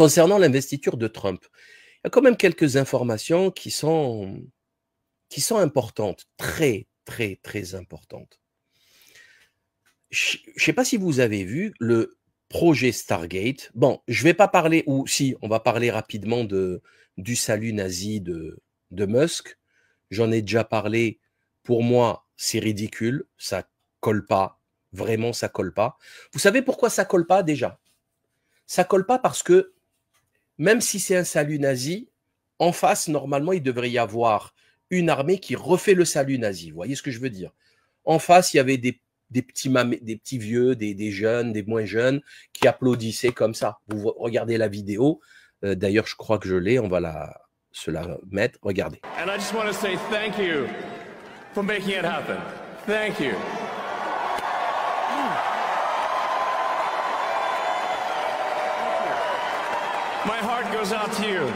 concernant l'investiture de Trump. Il y a quand même quelques informations qui sont importantes, très, très, très importantes. Je ne sais pas si vous avez vu le projet Stargate. Bon, je ne vais pas parler, ou si, on va parler rapidement du salut nazi de Musk. J'en ai déjà parlé. Pour moi, c'est ridicule. Ça colle pas. Vraiment, ça colle pas. Vous savez pourquoi ça colle pas déjà? Ça colle pas parce que même si c'est un salut nazi, en face, normalement, il devrait y avoir une armée qui refait le salut nazi. Vous voyez ce que je veux dire? En face, il y avait des petits vieux, des jeunes, des moins jeunes, qui applaudissaient comme ça. Vous regardez la vidéo. D'ailleurs, je crois que je l'ai. On va se la mettre. Regardez. And I just want to say thank you for making it happen. Thank you. My heart goes out to you.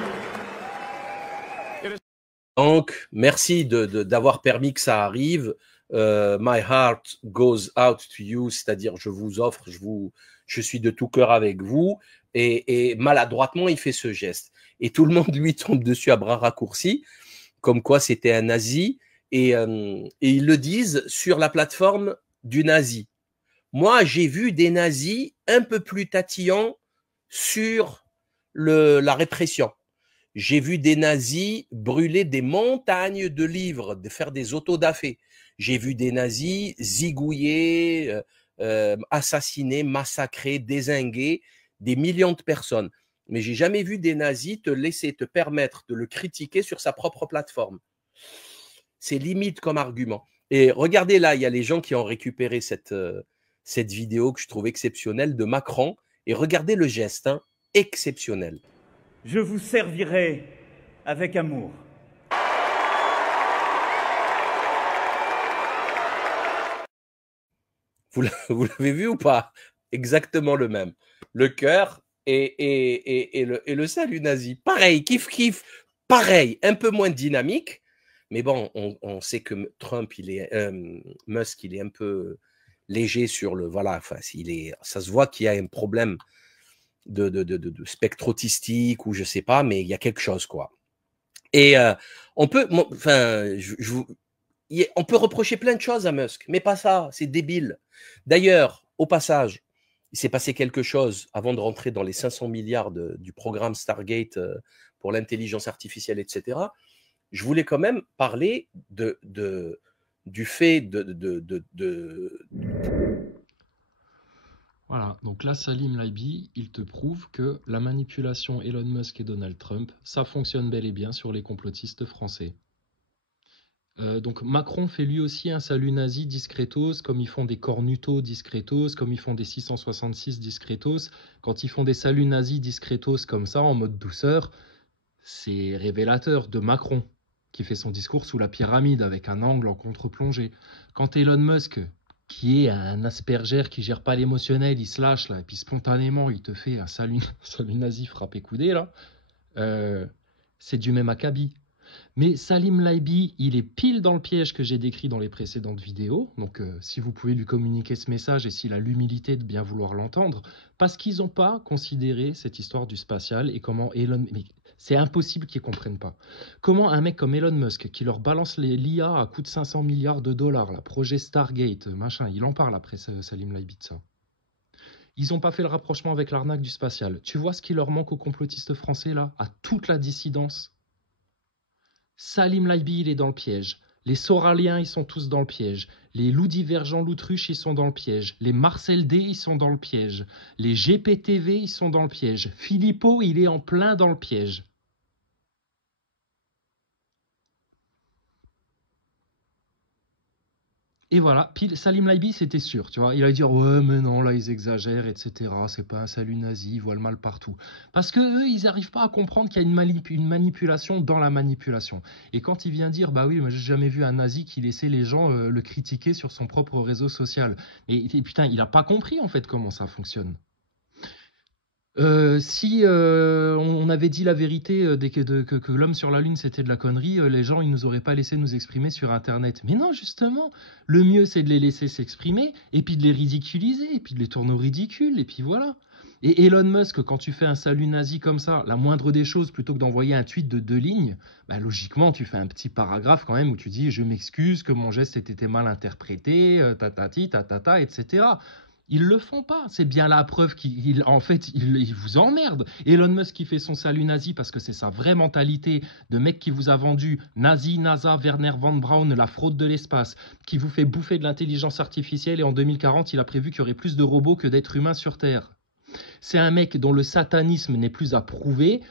Donc, merci d'avoir permis que ça arrive. My heart goes out to you, c'est-à-dire je vous offre, je suis de tout cœur avec vous. Et maladroitement, il fait ce geste. Et tout le monde lui tombe dessus à bras raccourcis, comme quoi c'était un nazi. Et ils le disent sur la plateforme du nazi. Moi, j'ai vu des nazis un peu plus tatillants sur la répression. J'ai vu des nazis brûler des montagnes de livres, de faire des autodafés. J'ai vu des nazis zigouiller, assassiner, massacrer, dézinguer des millions de personnes. Mais j'ai jamais vu des nazis te permettre de le critiquer sur sa propre plateforme. C'est limite comme argument. Et regardez là, il y a les gens qui ont récupéré cette vidéo que je trouve exceptionnelle de Macron. Et regardez le geste, hein, exceptionnel. Je vous servirai avec amour. Vous l'avez vu ou pas? Exactement le même. Le cœur et le salut nazi. Pareil, kiff, pareil, un peu moins dynamique. Mais bon, on sait que Trump, Musk, il est un peu léger sur le... Voilà, enfin, ça se voit qu'il y a un problème de spectre autistique ou je sais pas, mais il y a quelque chose, quoi. Et on peut... Enfin, on peut reprocher plein de choses à Musk, mais pas ça, c'est débile. D'ailleurs, au passage, il s'est passé quelque chose avant de rentrer dans les 500 milliards du programme Stargate pour l'intelligence artificielle, etc. Je voulais quand même parler du fait Voilà, donc là, Salim Laibi, il te prouve que la manipulation Elon Musk et Donald Trump, ça fonctionne bel et bien sur les complotistes français. Donc Macron fait lui aussi un salut nazi discretos, comme ils font des cornutos discretos, comme ils font des 666 discretos. Quand ils font des saluts nazis discretos comme ça, en mode douceur, c'est révélateur de Macron, qui fait son discours sous la pyramide avec un angle en contre-plongée. Quand Elon Musk, qui est un Asperger qui gère pas l'émotionnel, il se lâche là, et puis spontanément il te fait un salut nazi frappé coudé là, c'est du même acabit. Mais Salim Laibi, il est pile dans le piège que j'ai décrit dans les précédentes vidéos. Donc, si vous pouvez lui communiquer ce message et s'il a l'humilité de bien vouloir l'entendre, parce qu'ils n'ont pas considéré cette histoire du spatial et comment Elon... Mais c'est impossible qu'ils ne comprennent pas. Comment un mec comme Elon Musk, qui leur balance l'IA à coût de 500 milliards de dollars, le projet Stargate, machin, il en parle après Salim Laibi de ça. Ils n'ont pas fait le rapprochement avec l'arnaque du spatial. Tu vois ce qui leur manque aux complotistes français, là, à toute la dissidence. Salim Laibi, il est dans le piège. Les Soraliens, ils sont tous dans le piège. Les loups divergents, l'autruche, ils sont dans le piège. Les Marcel D, ils sont dans le piège. Les GPTV, ils sont dans le piège. Philippot, il est en plein dans le piège. Et voilà, pile, Salim Laibi, c'était sûr, tu vois. Il allait dire, ouais, mais non, là, ils exagèrent, etc. C'est pas un salut nazi, ils voient le mal partout. Parce que eux, ils n'arrivent pas à comprendre qu'il y a une manipulation dans la manipulation. Et quand il vient dire, bah oui, moi, j'ai jamais vu un nazi qui laissait les gens le critiquer sur son propre réseau social. Et putain, il a pas compris, en fait, comment ça fonctionne. Si on avait dit la vérité que l'homme sur la Lune c'était de la connerie, les gens ils nous auraient pas laissé nous exprimer sur Internet. Mais non, justement, le mieux c'est de les laisser s'exprimer et puis de les ridiculiser et puis de les tourner au ridicule et puis voilà. Et Elon Musk, quand tu fais un salut nazi comme ça, la moindre des choses, plutôt que d'envoyer un tweet de 2 lignes, bah logiquement, tu fais un petit paragraphe quand même où tu dis « Je m'excuse que mon geste ait été mal interprété, tatati, tatata, etc. » Ils le font pas. C'est bien la preuve qu'en fait, ils vous emmerdent. Elon Musk qui fait son salut nazi parce que c'est sa vraie mentalité de mec qui vous a vendu nazi, NASA, Werner von Braun, la fraude de l'espace, qui vous fait bouffer de l'intelligence artificielle et en 2040, il a prévu qu'il y aurait plus de robots que d'êtres humains sur Terre. C'est un mec dont le satanisme n'est plus à prouver.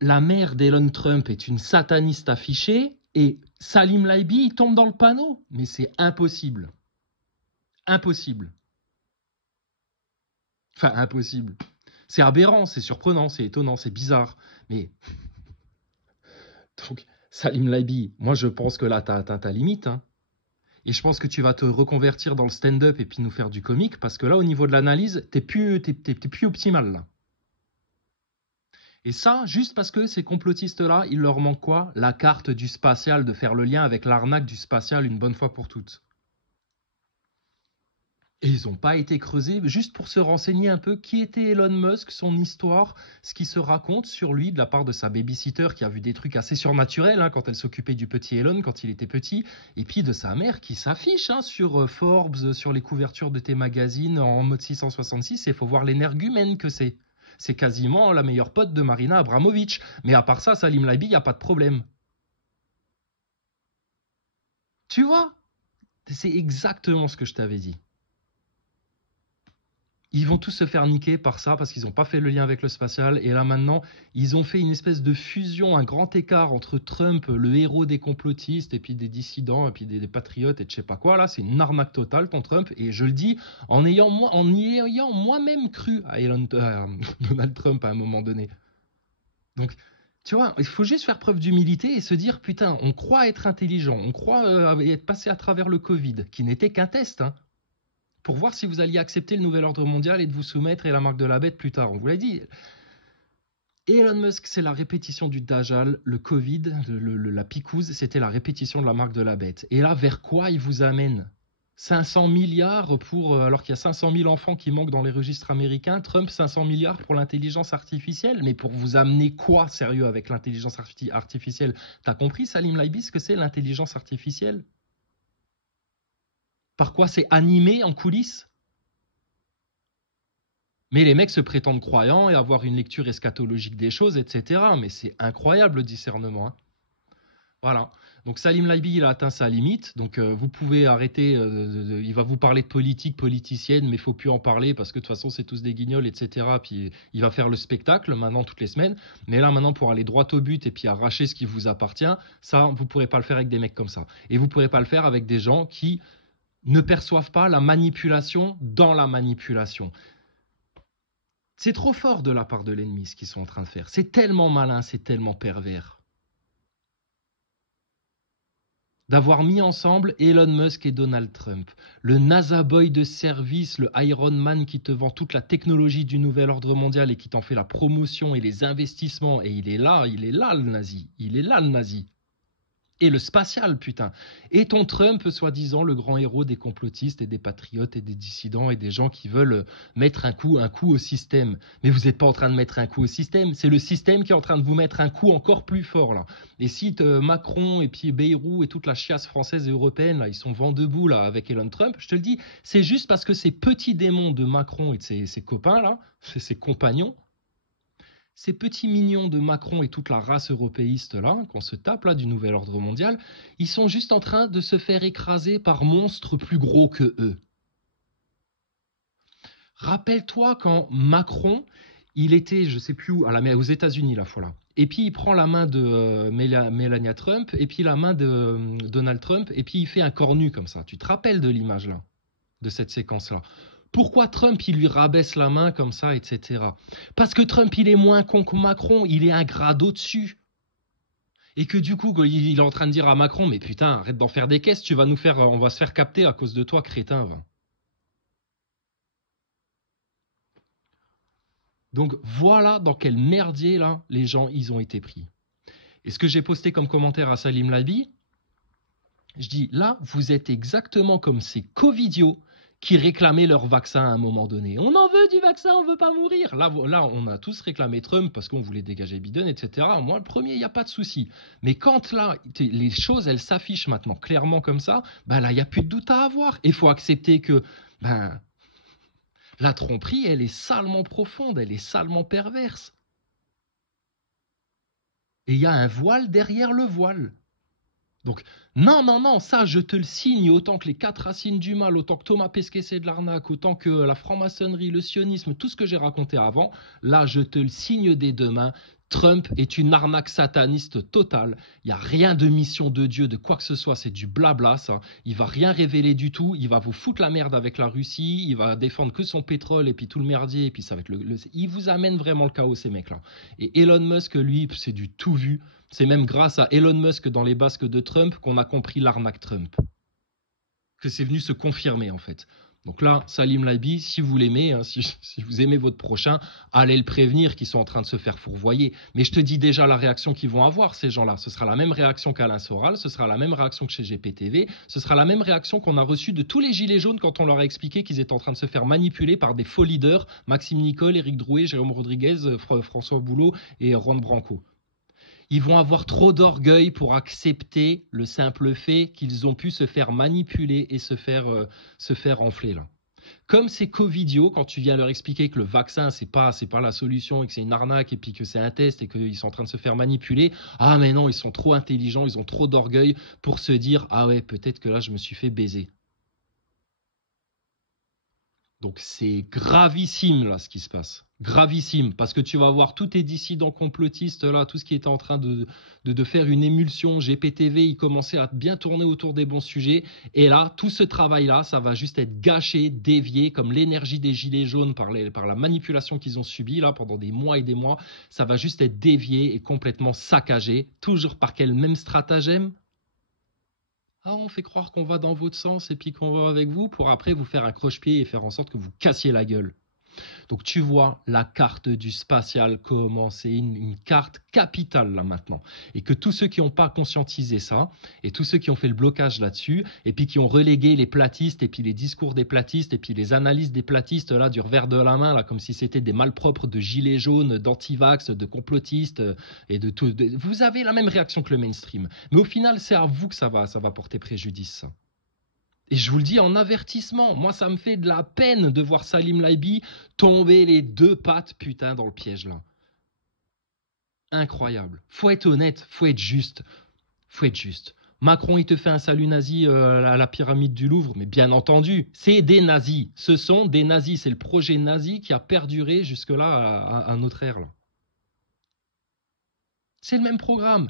La mère d'Elon Trump est une sataniste affichée et Salim Laibi, il tombe dans le panneau. Mais c'est impossible. Impossible. Enfin, impossible. C'est aberrant, c'est surprenant, c'est étonnant, c'est bizarre. Mais, donc, Salim Laibi, moi je pense que là, t'as atteint ta limite. Hein. Et je pense que tu vas te reconvertir dans le stand-up et puis nous faire du comique, parce que là, au niveau de l'analyse, t'es plus optimal, là. Et ça, juste parce que ces complotistes-là, il leur manque quoi? La carte du spatial, de faire le lien avec l'arnaque du spatial une bonne fois pour toutes. Et ils n'ont pas été creusés, juste pour se renseigner un peu qui était Elon Musk, son histoire, ce qui se raconte sur lui de la part de sa babysitter qui a vu des trucs assez surnaturels hein, quand elle s'occupait du petit Elon quand il était petit, et puis de sa mère qui s'affiche hein, sur Forbes, sur les couvertures de tes magazines en mode 666, et il faut voir l'énergumène que c'est. C'est quasiment la meilleure pote de Marina Abramovic. Mais à part ça, Salim Laibi, il n'y a pas de problème. Tu vois? C'est exactement ce que je t'avais dit. Ils vont tous se faire niquer par ça parce qu'ils n'ont pas fait le lien avec le spatial. Et là maintenant, ils ont fait une espèce de fusion, un grand écart entre Trump, le héros des complotistes, et puis des dissidents, et puis des patriotes, et je sais pas quoi. Là, c'est une arnaque totale, ton Trump. Et je le dis en y ayant moi-même cru à Donald Trump à un moment donné. Donc, tu vois, il faut juste faire preuve d'humilité et se dire, putain, on croit être intelligent, on croit être passé à travers le Covid, qui n'était qu'un test, hein. Pour voir si vous alliez accepter le nouvel ordre mondial et de vous soumettre et la marque de la bête plus tard. On vous l'a dit. Elon Musk, c'est la répétition du Dajjal. Le Covid, la picouse, c'était la répétition de la marque de la bête. Et là, vers quoi il vous amène? 500 milliards pour, alors qu'il y a 500 000 enfants qui manquent dans les registres américains. Trump, 500 milliards pour l'intelligence artificielle. Mais pour vous amener quoi, sérieux, avec l'intelligence artificielle? T'as compris, Salim Laibi, ce que c'est l'intelligence artificielle? Par quoi c'est animé en coulisses? Mais les mecs se prétendent croyants et avoir une lecture eschatologique des choses, etc. Mais c'est incroyable le discernement. Hein. Voilà. Donc Salim Laibi, il a atteint sa limite. Donc vous pouvez arrêter. Il va vous parler de politique politicienne, mais il ne faut plus en parler parce que de toute façon, c'est tous des guignols, etc. Puis il va faire le spectacle maintenant toutes les semaines. Mais là, maintenant, pour aller droit au but et puis arracher ce qui vous appartient, ça, vous ne pourrez pas le faire avec des mecs comme ça. Et vous ne pourrez pas le faire avec des gens qui ne perçoivent pas la manipulation dans la manipulation. C'est trop fort de la part de l'ennemi ce qu'ils sont en train de faire. C'est tellement malin, c'est tellement pervers. D'avoir mis ensemble Elon Musk et Donald Trump, le NASA Boy de service, le Iron Man qui te vend toute la technologie du nouvel ordre mondial et qui t'en fait la promotion et les investissements. Et il est là le nazi. Il est là le nazi. Et le spatial, putain. Et ton Trump, soi-disant, le grand héros des complotistes et des patriotes et des dissidents et des gens qui veulent mettre un coup au système. Mais vous n'êtes pas en train de mettre un coup au système, c'est le système qui est en train de vous mettre un coup encore plus fort, là. Et si Macron et puis Bayrou et toute la chiasse française et européenne, là, ils sont vent debout, là, avec Elon Trump, je te le dis, c'est juste parce que ces petits démons de Macron et de ses copains, là, ses compagnons, ces petits mignons de Macron et toute la race européiste là, qu'on se tape là du nouvel ordre mondial, ils sont juste en train de se faire écraser par monstres plus gros que eux. Rappelle-toi quand Macron, il était, je sais plus où, aux États-Unis la fois là. Et puis il prend la main de Melania Trump et puis la main de Donald Trump et puis il fait un corps nu comme ça. Tu te rappelles de l'image là, de cette séquence là? Pourquoi Trump, il lui rabaisse la main comme ça, etc. Parce que Trump, il est moins con que Macron, il est un grade au-dessus. Et que du coup, il est en train de dire à Macron, mais putain, arrête d'en faire des caisses, on va se faire capter à cause de toi, crétin. Va. Donc voilà dans quel merdier, là, les gens, ils ont été pris. Et ce que j'ai posté comme commentaire à Salim Laibi, je dis, là, vous êtes exactement comme ces covidios qui réclamaient leur vaccin à un moment donné. On en veut du vaccin, on veut pas mourir. Là, on a tous réclamé Trump parce qu'on voulait dégager Biden, etc. Moi, le premier, il n'y a pas de souci. Mais quand là, les choses, elles s'affichent maintenant clairement comme ça, ben là, il n'y a plus de doute à avoir. Il faut accepter que la tromperie, elle est salement profonde, elle est salement perverse. Et il y a un voile derrière le voile. Donc, non, ça, je te le signe, autant que les 4 racines du mal, autant que Thomas Pesquet, c'est de l'arnaque, autant que la franc-maçonnerie, le sionisme, tout ce que j'ai raconté avant, là, je te le signe des 2 mains. Trump est une arnaque sataniste totale. Il n'y a rien de mission de Dieu, de quoi que ce soit, c'est du blabla, ça. Il va rien révéler du tout, il va vous foutre la merde avec la Russie, il va défendre que son pétrole et puis tout le merdier, et puis ça va être il vous amène vraiment le chaos, ces mecs-là. Et Elon Musk, lui, c'est du tout vu. C'est même grâce à Elon Musk dans les basques de Trump qu'on a compris l'arnaque Trump. Que c'est venu se confirmer, en fait. Donc là, Salim Laibi, si vous l'aimez, hein, si vous aimez votre prochain, allez le prévenir qu'ils sont en train de se faire fourvoyer. Mais je te dis déjà la réaction qu'ils vont avoir, ces gens-là. Ce sera la même réaction qu'Alain Soral, ce sera la même réaction que chez GPTV, ce sera la même réaction qu'on a reçue de tous les gilets jaunes quand on leur a expliqué qu'ils étaient en train de se faire manipuler par des faux leaders, Maxime Nicole, Éric Drouet, Jérôme Rodriguez, François Boulot et Juan Branco. Ils vont avoir trop d'orgueil pour accepter le simple fait qu'ils ont pu se faire manipuler et se faire enfler là. Comme ces covidios, quand tu viens leur expliquer que le vaccin, c'est pas la solution et que c'est une arnaque et puis que c'est un test et qu'ils sont en train de se faire manipuler. Ah mais non, ils sont trop intelligents, ils ont trop d'orgueil pour se dire « Ah ouais, peut-être que là, je me suis fait baiser ». Donc c'est gravissime là ce qui se passe, gravissime, parce que tu vas voir tous tes dissidents complotistes là, tout ce qui était en train de faire une émulsion, GPTV, il commençait à bien tourner autour des bons sujets, et là, tout ce travail-là, ça va juste être gâché, dévié, comme l'énergie des gilets jaunes par la manipulation qu'ils ont subie là pendant des mois et des mois, ça va juste être dévié et complètement saccagé, toujours par quel même stratagème ? Ah, on fait croire qu'on va dans votre sens et puis qu'on va avec vous pour après vous faire un croche-pied et faire en sorte que vous cassiez la gueule. Donc tu vois la carte du spatial comment c'est une carte capitale là maintenant. Et que tous ceux qui n'ont pas conscientisé ça, et tous ceux qui ont fait le blocage là-dessus, et puis qui ont relégué les platistes, et puis les discours des platistes, et puis les analyses des platistes là du revers de la main, là, comme si c'était des malpropres de gilets jaunes, d'antivax, de complotistes, et de tout. Vous avez la même réaction que le mainstream. Mais au final, c'est à vous que ça va porter préjudice. Et je vous le dis en avertissement, moi ça me fait de la peine de voir Salim Laibi tomber les 2 pattes putain dans le piège là. Incroyable. Faut être honnête, faut être juste. Macron il te fait un salut nazi à la pyramide du Louvre, mais bien entendu, c'est des nazis. Ce sont des nazis, c'est le projet nazi qui a perduré jusque-là à notre ère là. C'est le même programme.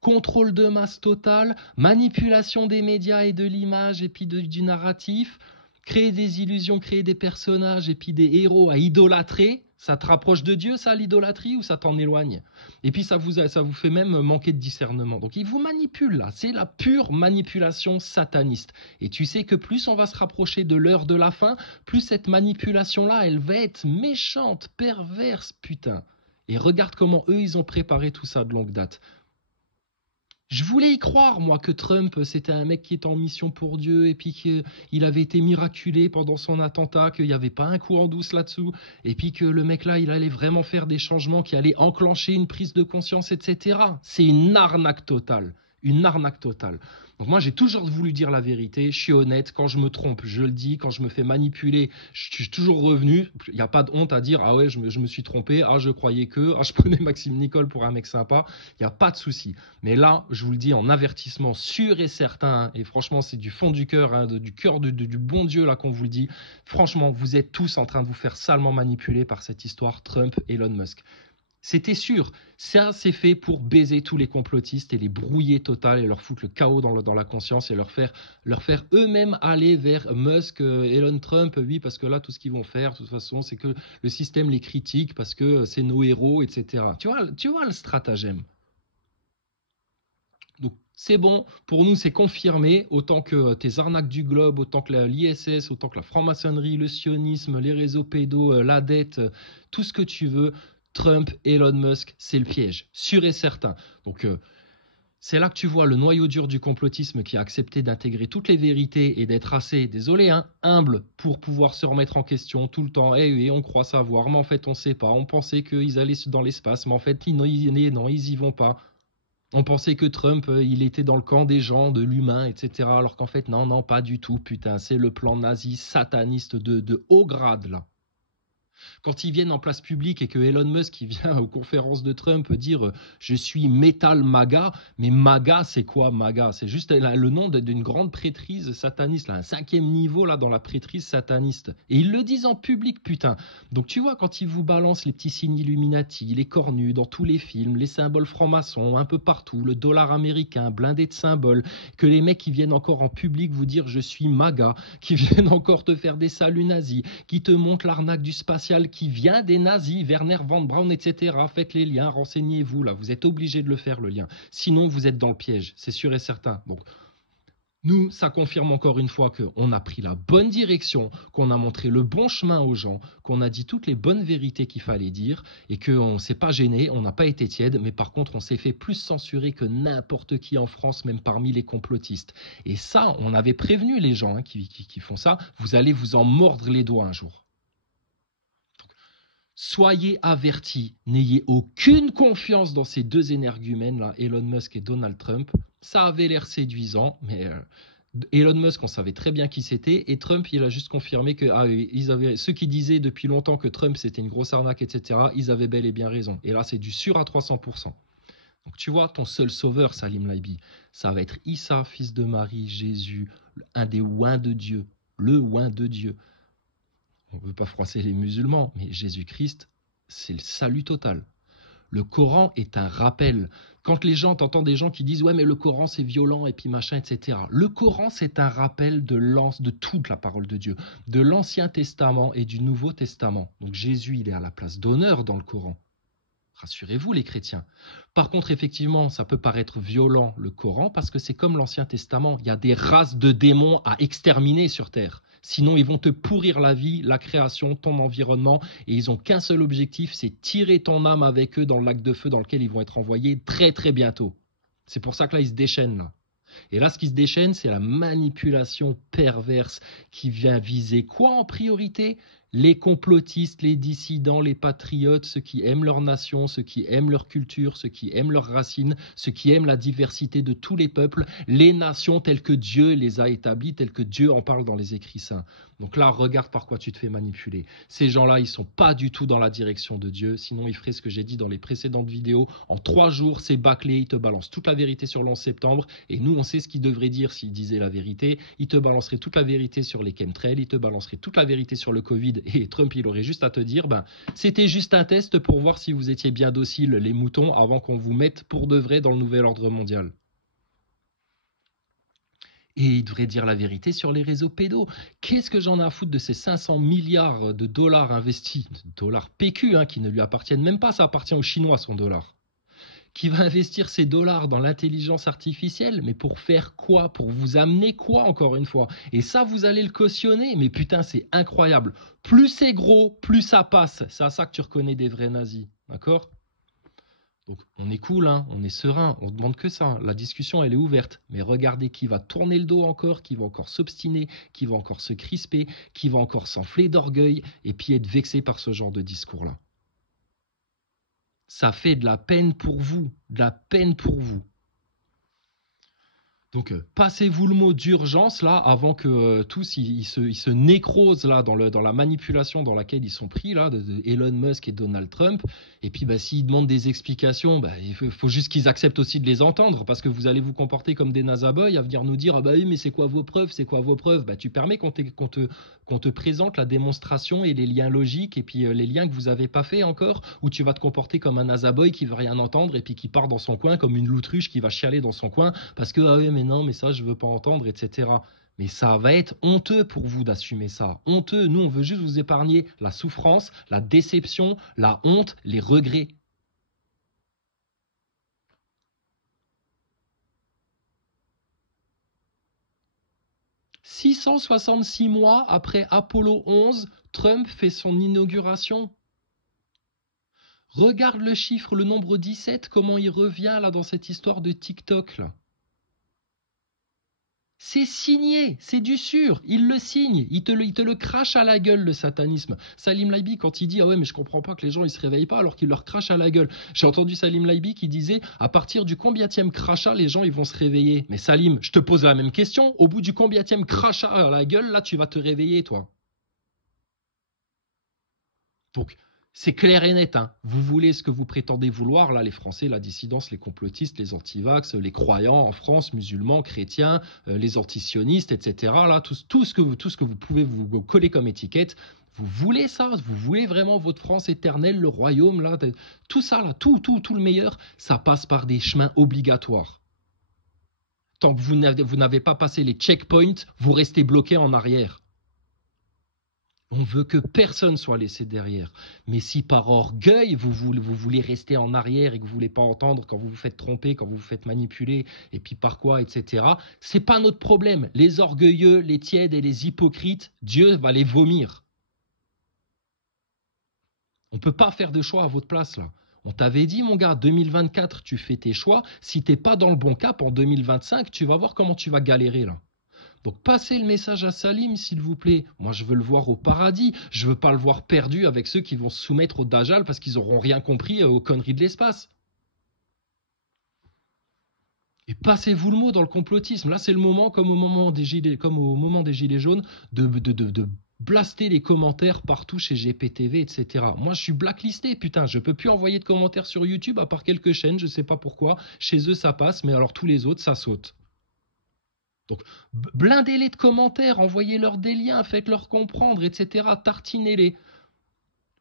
Contrôle de masse total, manipulation des médias et de l'image et puis du narratif, créer des illusions, créer des personnages et puis des héros à idolâtrer. Ça te rapproche de Dieu, ça, l'idolâtrie, ou ça t'en éloigne? Et puis ça vous fait même manquer de discernement. Donc ils vous manipulent là, c'est la pure manipulation sataniste. Et tu sais que plus on va se rapprocher de l'heure de la fin, plus cette manipulation-là, elle va être méchante, perverse, putain. Et regarde comment eux, ils ont préparé tout ça de longue date. Je voulais y croire, moi, que Trump, c'était un mec qui était en mission pour Dieu et puis qu'il avait été miraculé pendant son attentat, qu'il n'y avait pas un coup en douce là-dessous, et puis que le mec-là, il allait vraiment faire des changements qui allaient enclencher une prise de conscience, etc. C'est une arnaque totale. Une arnaque totale. Donc moi, j'ai toujours voulu dire la vérité, je suis honnête, quand je me trompe, je le dis, quand je me fais manipuler, je suis toujours revenu, il n'y a pas de honte à dire « Ah ouais, je me suis trompé, ah je croyais que, ah je prenais Maxime Nicole pour un mec sympa », il n'y a pas de souci. Mais là, je vous le dis en avertissement sûr et certain, et franchement, c'est du fond du cœur, hein, du cœur du bon Dieu là qu'on vous le dit, franchement, vous êtes tous en train de vous faire salement manipuler par cette histoire Trump-Elon Musk. C'était sûr, ça c'est fait pour baiser tous les complotistes et les brouiller total et leur foutre le chaos dans la conscience et leur faire eux-mêmes aller vers Musk, Elon Trump, oui parce que là tout ce qu'ils vont faire de toute façon c'est que le système les critique parce que c'est nos héros, etc. Tu vois le stratagème. Donc c'est bon, pour nous c'est confirmé, autant que tes arnaques du globe, autant que l'ISS, autant que la franc-maçonnerie, le sionisme, les réseaux pédos, la dette, tout ce que tu veux. Trump, Elon Musk, c'est le piège, sûr et certain. Donc, C'est là que tu vois le noyau dur du complotisme qui a accepté d'intégrer toutes les vérités et d'être assez, désolé, hein, humble pour pouvoir se remettre en question tout le temps. Eh, on croit savoir, mais en fait on ne sait pas. On pensait qu'ils allaient dans l'espace, mais en fait non, ils y vont pas. On pensait que Trump, il était dans le camp des gens, de l'humain, etc. Alors qu'en fait, non, pas du tout, putain. C'est le plan nazi sataniste de haut grade, là. Quand ils viennent en place publique et que Elon Musk il vient aux conférences de Trump dire je suis Metal MAGA, mais MAGA c'est quoi MAGA? C'est juste le nom d'une grande prêtrise sataniste, là, un 5e niveau là dans la prêtrise sataniste. Et ils le disent en public, putain. Donc tu vois, quand ils vous balancent les petits signes Illuminati, les cornus dans tous les films, les symboles francs-maçons un peu partout, le dollar américain blindé de symboles, que les mecs qui viennent encore en public vous dire je suis MAGA, qui viennent encore te faire des saluts nazis, qui te montrent l'arnaque du spatial qui vient des nazis, Werner von Braun, etc. Faites les liens, renseignez-vous, là, vous êtes obligés de le faire, le lien. Sinon, vous êtes dans le piège, c'est sûr et certain. Donc, nous, ça confirme encore une fois qu'on a pris la bonne direction, qu'on a montré le bon chemin aux gens, qu'on a dit toutes les bonnes vérités qu'il fallait dire et qu'on ne s'est pas gêné, on n'a pas été tiède, mais par contre, on s'est fait plus censurer que n'importe qui en France, même parmi les complotistes. Et ça, on avait prévenu les gens qui font ça, vous allez vous en mordre les doigts un jour. Soyez avertis, n'ayez aucune confiance dans ces deux énergumènes, là, Elon Musk et Donald Trump. Ça avait l'air séduisant, mais Elon Musk, on savait très bien qui c'était, et Trump, il a juste confirmé que ceux qui disaient depuis longtemps que Trump c'était une grosse arnaque, etc., ils avaient bel et bien raison. Et là, c'est du sûr à 300%. Donc tu vois, ton seul sauveur, Salim Laibi, ça va être Issa, fils de Marie, Jésus, un des oints de Dieu, le oint de Dieu. On ne veut pas froisser les musulmans, mais Jésus-Christ, c'est le salut total. Le Coran est un rappel. Quand les gens, t'entends des gens qui disent « Ouais, mais le Coran, c'est violent, et puis machin, etc. » Le Coran, c'est un rappel de toute la parole de Dieu, de l'Ancien Testament et du Nouveau Testament. Donc Jésus, il est à la place d'honneur dans le Coran. Rassurez-vous, les chrétiens. Par contre, effectivement, ça peut paraître violent, le Coran, parce que c'est comme l'Ancien Testament. Il y a des races de démons à exterminer sur Terre. Sinon, ils vont te pourrir la vie, la création, ton environnement, et ils n'ont qu'un seul objectif, c'est tirer ton âme avec eux dans le lac de feu dans lequel ils vont être envoyés très très bientôt. C'est pour ça que là, ils se déchaînent, là. Et là, ce qui se déchaîne, c'est la manipulation perverse qui vient viser quoi en priorité? Les complotistes, les dissidents, les patriotes, ceux qui aiment leur nation, ceux qui aiment leur culture, ceux qui aiment leurs racines, ceux qui aiment la diversité de tous les peuples, les nations telles que Dieu les a établies, telles que Dieu en parle dans les écrits saints. Donc là, regarde par quoi tu te fais manipuler. Ces gens-là, ils ne sont pas du tout dans la direction de Dieu, sinon ils feraient ce que j'ai dit dans les précédentes vidéos. En 3 jours, c'est bâclé, ils te balancent toute la vérité sur le 11 septembre, et nous, on sait ce qu'ils devraient dire s'ils disaient la vérité. Ils te balanceraient toute la vérité sur les chemtrails, ils te balanceraient toute la vérité sur le Covid, et Trump, il aurait juste à te dire, c'était juste un test pour voir si vous étiez bien dociles, les moutons, avant qu'on vous mette pour de vrai dans le nouvel ordre mondial. Et il devrait dire la vérité sur les réseaux pédos. Qu'est-ce que j'en ai à foutre de ces 500 milliards de dollars investis, dollars PQ, qui ne lui appartiennent même pas, ça appartient aux Chinois, son dollar. Qui va investir ses dollars dans l'intelligence artificielle, mais pour faire quoi? Pour vous amener quoi, encore une fois? Et ça, vous allez le cautionner, mais putain, c'est incroyable. Plus c'est gros, plus ça passe. C'est à ça que tu reconnais des vrais nazis, d'accord? Donc on est cool, on est serein, on ne demande que ça. La discussion, elle est ouverte. Mais regardez qui va tourner le dos encore, qui va encore s'obstiner, qui va encore se crisper, qui va encore s'enfler d'orgueil, et puis être vexé par ce genre de discours-là. Ça fait de la peine pour vous, de la peine pour vous. Donc, passez-vous le mot d'urgence, là, avant que tous, ils se nécrosent, là, dans la manipulation dans laquelle ils sont pris, là, de Elon Musk et Donald Trump. Et puis, s'ils demandent des explications, il faut juste qu'ils acceptent aussi de les entendre, parce que vous allez vous comporter comme des nazaboys à venir nous dire « Ah oui, mais c'est quoi vos preuves? C'est quoi vos preuves ?» Tu permets qu'on te présente la démonstration et les liens logiques, et puis les liens que vous n'avez pas fait encore, ou tu vas te comporter comme un nazaboy qui veut rien entendre, et puis qui part dans son coin, comme une loutruche qui va chialer dans son coin, parce que « Ah oui, mais non, mais ça, je veux pas entendre, etc. » Mais ça va être honteux pour vous d'assumer ça. Honteux. Nous, on veut juste vous épargner la souffrance, la déception, la honte, les regrets. « 666 mois après Apollo 11, Trump fait son inauguration. » Regarde le chiffre, le nombre 17, comment il revient là dans cette histoire de TikTok là. C'est signé, c'est du sûr, il le signe, il te le crache à la gueule, le satanisme. Salim Laibi, quand il dit « Ah ouais, mais je comprends pas que les gens ils se réveillent pas alors qu'il leur crache à la gueule ». J'ai entendu Salim Laibi qui disait « À partir du combienième crachat, les gens ils vont se réveiller ». Mais Salim, je te pose la même question, au bout du combienième crachat à la gueule, là tu vas te réveiller toi. Donc, c'est clair et net, hein. Vous voulez ce que vous prétendez vouloir, là, les Français, la dissidence, les complotistes, les antivax, les croyants en France, musulmans, chrétiens, les antisionistes, etc. Là, tout ce que vous pouvez vous coller comme étiquette, vous voulez ça, vous voulez vraiment votre France éternelle, le royaume, là, tout ça, là, tout le meilleur, ça passe par des chemins obligatoires. Tant que vous n'avez pas passé les checkpoints, vous restez bloqué en arrière. On veut que personne soit laissé derrière. Mais si par orgueil, vous voulez rester en arrière et que vous ne voulez pas entendre quand vous vous faites tromper, quand vous vous faites manipuler, et puis par quoi, etc., c'est pas notre problème. Les orgueilleux, les tièdes et les hypocrites, Dieu va les vomir. On ne peut pas faire de choix à votre place, là. On t'avait dit, mon gars, 2024, tu fais tes choix. Si tu n'es pas dans le bon cap, en 2025, tu vas voir comment tu vas galérer, là. Donc passez le message à Salim, s'il vous plaît. Moi, je veux le voir au paradis. Je veux pas le voir perdu avec ceux qui vont se soumettre au Dajjal parce qu'ils n'auront rien compris aux conneries de l'espace. Et passez-vous le mot dans le complotisme. Là, c'est le moment, comme au moment des Gilets jaunes, de blaster les commentaires partout chez GPTV, etc. Moi, je suis blacklisté, putain. Je peux plus envoyer de commentaires sur YouTube à part quelques chaînes, je sais pas pourquoi. Chez eux, ça passe, mais alors tous les autres, ça saute. Donc, blindez-les de commentaires, envoyez-leur des liens, faites-leur comprendre, etc. Tartinez-les.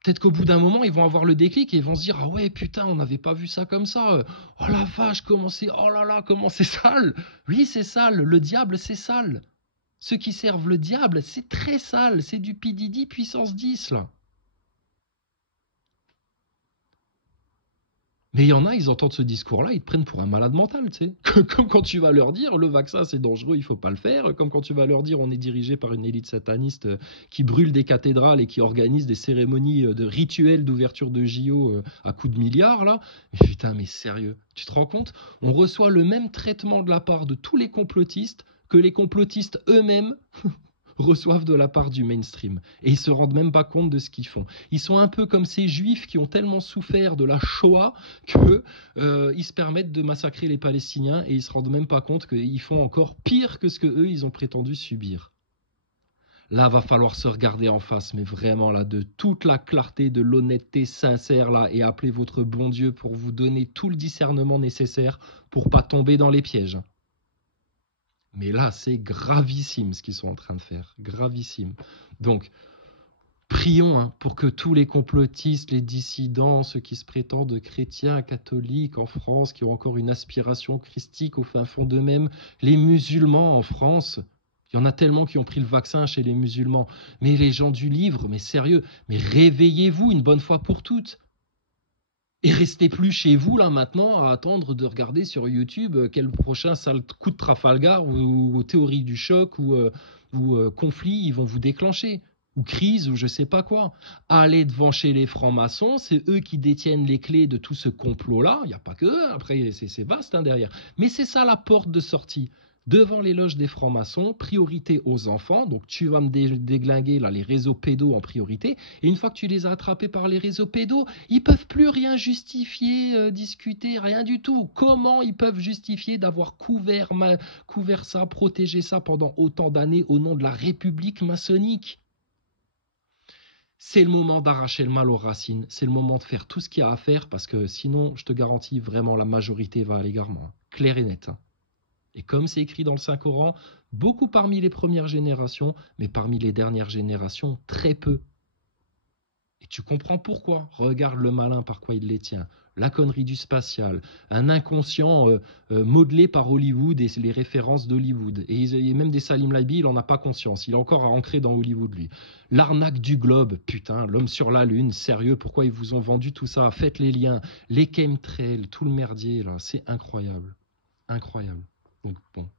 Peut-être qu'au bout d'un moment, ils vont avoir le déclic et ils vont se dire « Ah ouais, putain, on n'avait pas vu ça comme ça. Oh la vache, comment c'est... Oh là là, comment c'est sale. Oui, c'est sale. Le diable, c'est sale. Ceux qui servent le diable, c'est très sale. C'est du P. Diddy puissance 10, là. » Mais il y en a, ils entendent ce discours-là, ils te prennent pour un malade mental, tu sais. Comme quand tu vas leur dire, le vaccin c'est dangereux, il faut pas le faire. Comme quand tu vas leur dire, on est dirigé par une élite sataniste qui brûle des cathédrales et qui organise des cérémonies de rituels d'ouverture de JO à coups de milliards, là. Mais putain, mais sérieux, tu te rends compte? On reçoit le même traitement de la part de tous les complotistes que les complotistes eux-mêmes reçoivent de la part du mainstream. Et ils se rendent même pas compte de ce qu'ils font. Ils sont un peu comme ces juifs qui ont tellement souffert de la Shoah qu'ils se permettent de massacrer les Palestiniens et ils se rendent même pas compte qu'ils font encore pire que ce que eux ils ont prétendu subir. Là, va falloir se regarder en face, mais vraiment là, de toute la clarté, de l'honnêteté sincère là, et appeler votre bon Dieu pour vous donner tout le discernement nécessaire pour pas tomber dans les pièges. Mais là, c'est gravissime ce qu'ils sont en train de faire. Gravissime. Donc, prions pour que tous les complotistes, les dissidents, ceux qui se prétendent chrétiens, catholiques en France, qui ont encore une aspiration christique au fin fond d'eux-mêmes, les musulmans en France, il y en a tellement qui ont pris le vaccin chez les musulmans. Mais les gens du livre, mais sérieux, mais réveillez-vous une bonne fois pour toutes. Et restez plus chez vous, là, maintenant, à attendre de regarder sur YouTube quel prochain sale coup de Trafalgar ou théorie du choc ou conflit ils vont vous déclencher. Ou crise, ou je sais pas quoi. Allez devant chez les francs-maçons, c'est eux qui détiennent les clés de tout ce complot-là. Il n'y a pas que eux, après, c'est vaste derrière. Mais c'est ça la porte de sortie. Devant les loges des francs-maçons, priorité aux enfants. Donc tu vas me déglinguer là, les réseaux pédos en priorité. Et une fois que tu les as attrapés par les réseaux pédos, ils ne peuvent plus rien justifier, discuter, rien du tout. Comment ils peuvent justifier d'avoir couvert ça, protégé ça pendant autant d'années au nom de la République maçonnique? C'est le moment d'arracher le mal aux racines. C'est le moment de faire tout ce qu'il y a à faire parce que sinon, je te garantis, vraiment, la majorité va à l'égarement. Clair et net. Et comme c'est écrit dans le Saint-Coran, beaucoup parmi les premières générations, mais parmi les dernières générations, très peu. Et tu comprends pourquoi. Regarde le malin par quoi il les tient. La connerie du spatial, un inconscient modelé par Hollywood et les références d'Hollywood. Et même des Salim Laibi, il n'en a pas conscience. Il est encore ancré dans Hollywood, lui. L'arnaque du globe, putain, l'homme sur la lune, sérieux, pourquoi ils vous ont vendu tout ça? Faites les liens, les chemtrails, tout le merdier, là, c'est incroyable. Incroyable. Donc, bon.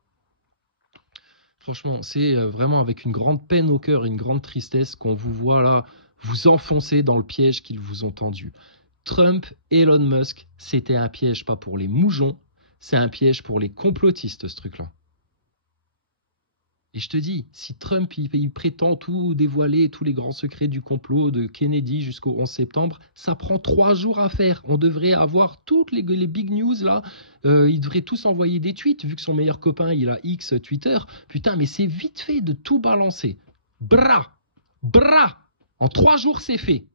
Franchement, c'est vraiment avec une grande peine au cœur et une grande tristesse qu'on vous voit là vous enfoncer dans le piège qu'ils vous ont tendu. Trump, Elon Musk, c'était un piège pas pour les moujons, c'est un piège pour les complotistes, ce truc-là. Et je te dis, si Trump il prétend tout dévoiler, tous les grands secrets du complot de Kennedy jusqu'au 11 septembre, ça prend 3 jours à faire. On devrait avoir toutes les big news là. Ils devraient tous envoyer des tweets, vu que son meilleur copain, il a X, Twitter. Putain, mais c'est vite fait de tout balancer. Bra! En 3 jours, c'est fait.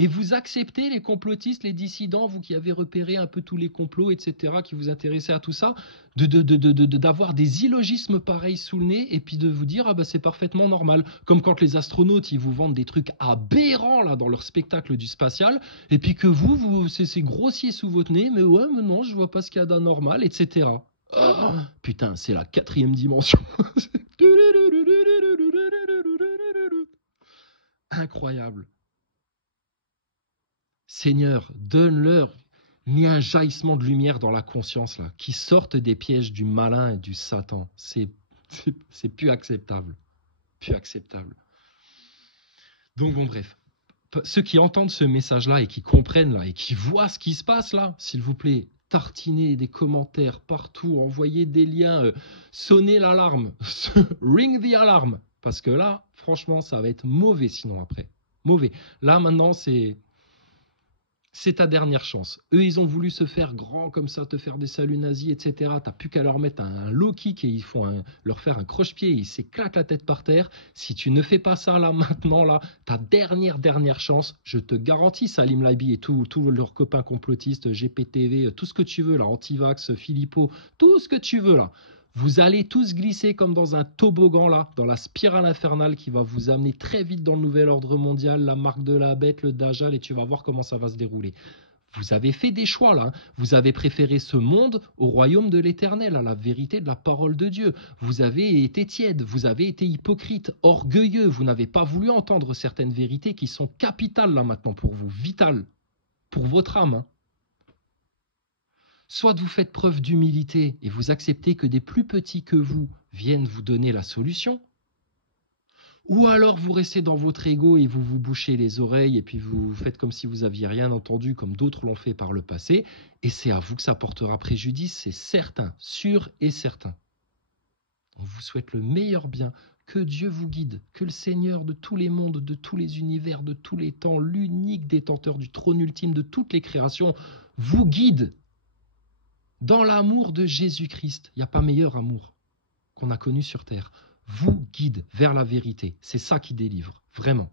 Et vous acceptez les complotistes, les dissidents, vous qui avez repéré un peu tous les complots, etc., qui vous intéressaient à tout ça, d'avoir des illogismes pareils sous le nez et puis de vous dire, ah bah c'est parfaitement normal. Comme quand les astronautes, ils vous vendent des trucs aberrants là dans leur spectacle du spatial, et puis que vous c'est grossier sous votre nez, mais ouais, mais non, je vois pas ce qu'il y a d'anormal, etc. Oh, putain, c'est la 4e dimension. Incroyable. Seigneur, donne-leur, mets un jaillissement de lumière dans la conscience, là, qui sortent des pièges du malin et du Satan. C'est plus acceptable. Plus acceptable. Donc bon, bref. Ceux qui entendent ce message-là et qui comprennent, là, et qui voient ce qui se passe, là, s'il vous plaît, tartinez des commentaires partout, envoyez des liens, sonnez l'alarme, ring the alarm. Parce que là, franchement, ça va être mauvais sinon après. Mauvais. Là, maintenant, c'est ta dernière chance. Eux, ils ont voulu se faire grand comme ça, te faire des saluts nazis, etc. T'as plus qu'à leur mettre un low kick et leur faire un croche-pied et ils s'éclatent la tête par terre. Si tu ne fais pas ça là, maintenant, là, ta dernière chance, je te garantis, Salim Laibi et tous leurs copains complotistes, GPTV, tout ce que tu veux là, Antivax, Philippot, tout ce que tu veux là. Vous allez tous glisser comme dans un toboggan là, dans la spirale infernale qui va vous amener très vite dans le nouvel ordre mondial, la marque de la bête, le Dajjal, et tu vas voir comment ça va se dérouler. Vous avez fait des choix là, vous avez préféré ce monde au royaume de l'Éternel, à la vérité de la parole de Dieu. Vous avez été tiède, vous avez été hypocrite, orgueilleux, vous n'avez pas voulu entendre certaines vérités qui sont capitales là maintenant pour vous, vitales, pour votre âme. Soit vous faites preuve d'humilité et vous acceptez que des plus petits que vous viennent vous donner la solution, ou alors vous restez dans votre ego et vous vous bouchez les oreilles et puis vous faites comme si vous n'aviez rien entendu comme d'autres l'ont fait par le passé, et c'est à vous que ça portera préjudice, c'est certain, sûr et certain. On vous souhaite le meilleur bien, que Dieu vous guide, que le Seigneur de tous les mondes, de tous les univers, de tous les temps, l'unique détenteur du trône ultime de toutes les créations, vous guide dans l'amour de Jésus-Christ. Il n'y a pas meilleur amour qu'on a connu sur terre. Vous guide vers la vérité. C'est ça qui délivre, vraiment.